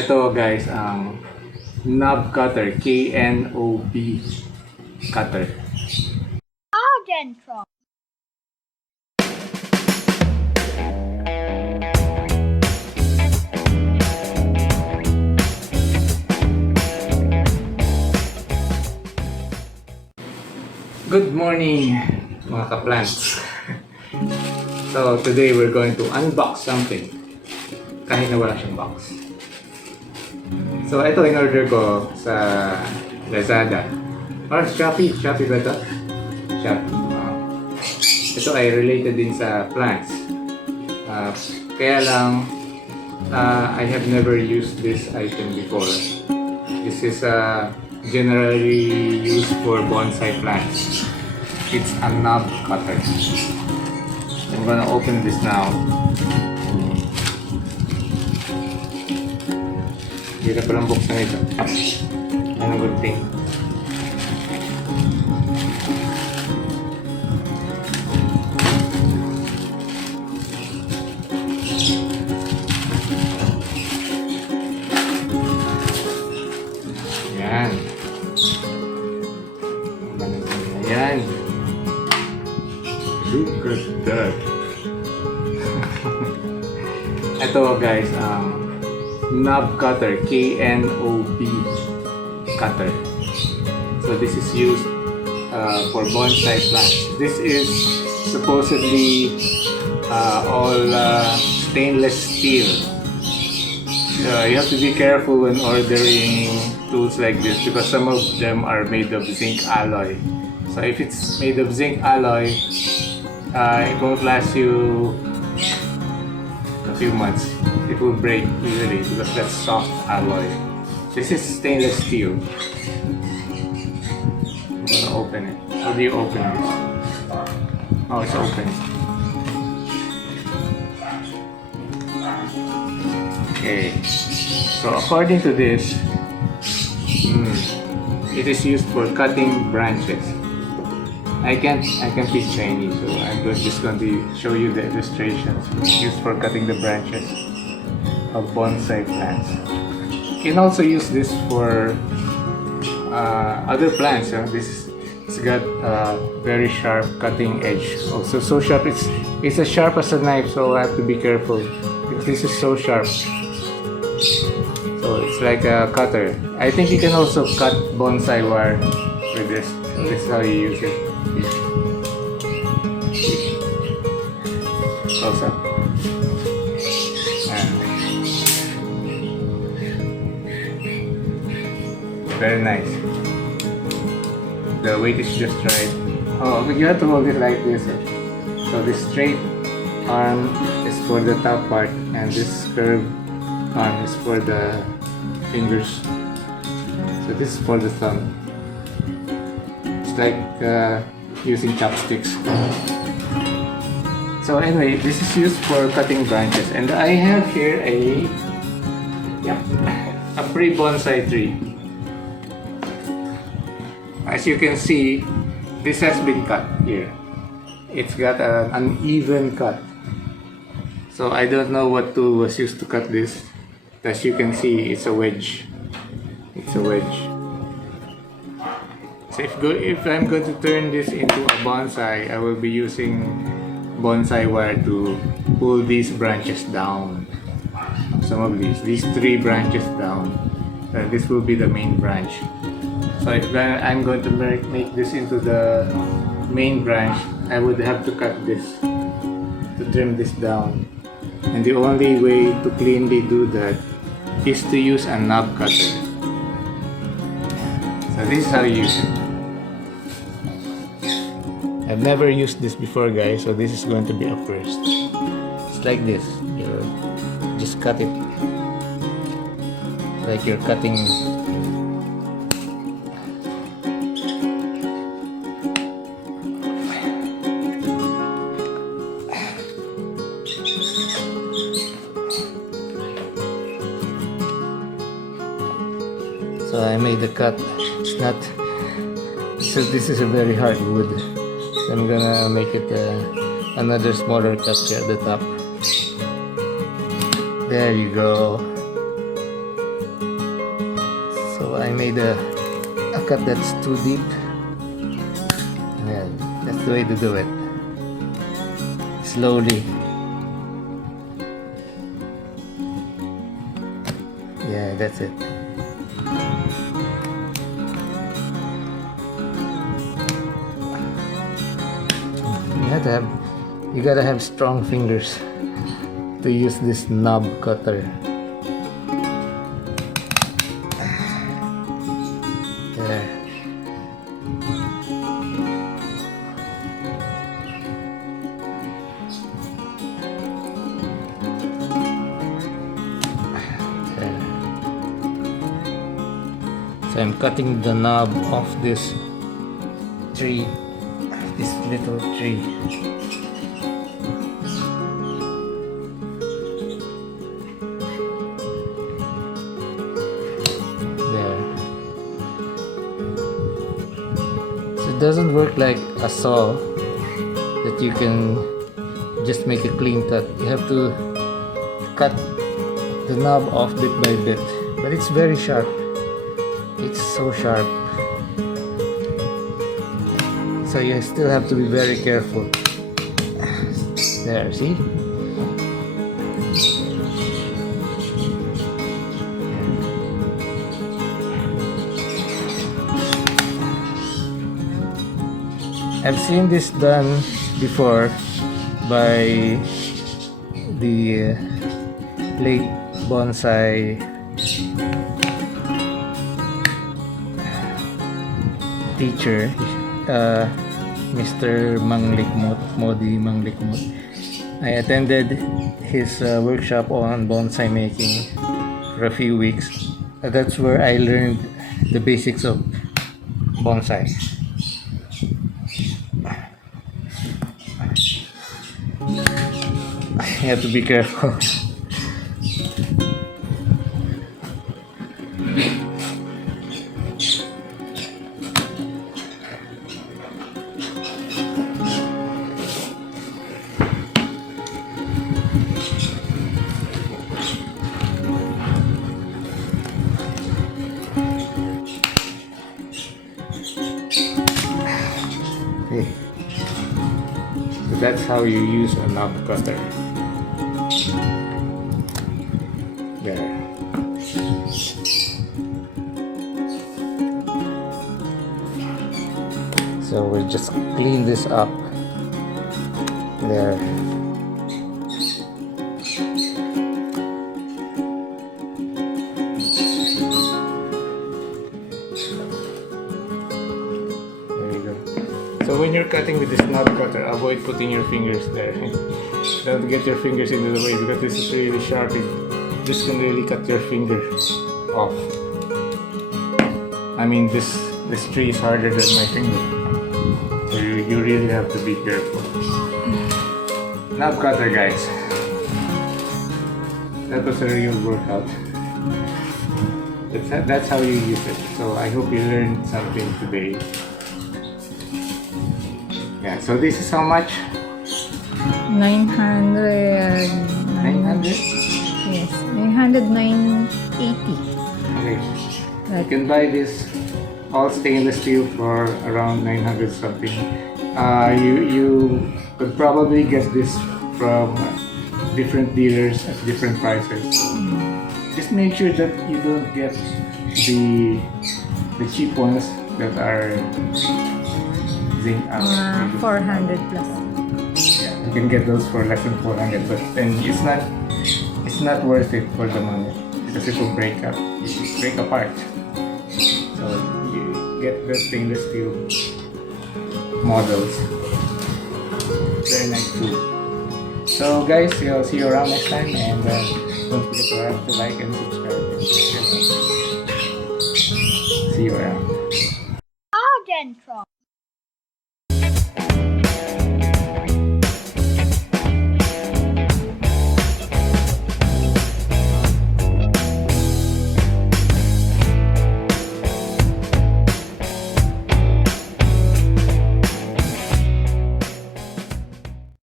Ito guys, ang knob cutter, Knob cutter. Haugen. Good morning mga ka-plants. So today we're going to unbox something kahit na wala siyang box. So ito in-order ko sa Lazada or Shopee ba ito? Shopee. Ito ay related din sa plants. Kaya lang I have never used this item before. This is generally used for bonsai plants. It's a knob cutter. I'm gonna open this now. Hindi na palang buksan ito. Anong good thing? Yan. Ayan. Look at that. Ito guys, knob cutter, Knob cutter. So this is used for bonsai plants. This is supposedly all stainless steel. You have to be careful when ordering tools like this because some of them are made of zinc alloy. So if it's made of zinc alloy, it won't last you a few months. It will break easily because that's soft alloy. This is stainless steel. I'm gonna open it. How do you open this? Oh, it's open. Okay. So according to this, it is used for cutting branches. I can't speak Chinese, so I'm just going to show you the illustrations. It's used for cutting the branches of bonsai plants. You can also use this for other plants. It's got a very sharp cutting edge. Also so sharp, it's as sharp as a knife, so I have to be careful because this is so sharp. So it's like a cutter. I think you can also cut bonsai wire with this. So this is how you use it. Close up. Very nice. The weight is just right. Oh, you have to hold it like this. So this straight arm is for the top part, and this curved arm is for the fingers. So this is for the thumb. It's like using chopsticks. So anyway, this is used for cutting branches, and I have here a pre-bonsai tree. As you can see, this has been cut here. It's got an uneven cut. So I don't know what tool was used to cut this. As you can see, it's a wedge. It's a wedge. So if I'm going to turn this into a bonsai, I will be using bonsai wire to pull these branches down. Some of these 3 branches down. This will be the main branch. So if I'm going to make this into the main branch, I would have to cut this to trim this down. And the only way to cleanly do that is to use a knob cutter. So this is how you use it. I've never used this before, guys, so this is going to be a first. It's like this. You just cut it like you're cutting. So I made the cut. It's not. So this is a very hard wood. So I'm gonna make it another smaller cut here at the top. There you go. So I made a cut that's too deep. Yeah, that's the way to do it. Slowly. Yeah, that's it. You gotta have strong fingers to use this knob cutter. There. There. So I'm cutting the knob off this tree, this little tree. It doesn't work like a saw that you can just make a clean cut. You have to cut the knob off bit by bit, but it's very sharp. It's so sharp, so you still have to be very careful. There, see? I've seen this done before by the late bonsai teacher, Mr. Modi Manglikmut. I attended his workshop on bonsai making for a few weeks. That's where I learned the basics of bonsai. You have to be careful. Okay. So that's how you use a knob cutter. There. So we'll just clean this up. There. There you go. So when you're cutting with this knob cutter, avoid putting your fingers there. Don't get your fingers into the way because this is really sharp. This can really cut your finger off. I mean, this tree is harder than my finger. So you really have to be careful. Knob cutter, guys. That was a real workout. That's how you use it. So I hope you learned something today. Yeah, so this is how much? 900. 900? Yes, 980. Okay. You can buy this all stainless steel for around 900 something. You could probably get this from different dealers at different prices. So just make sure that you don't get the cheap ones that are zinc out. 400 plus. Yeah, you can get those for less than 400, but then it's not worth it for the money because it will break apart. So you get the stainless steel models. Very nice too. So guys, I'll see you around next time, and don't forget to like and subscribe. See you around. Haugen.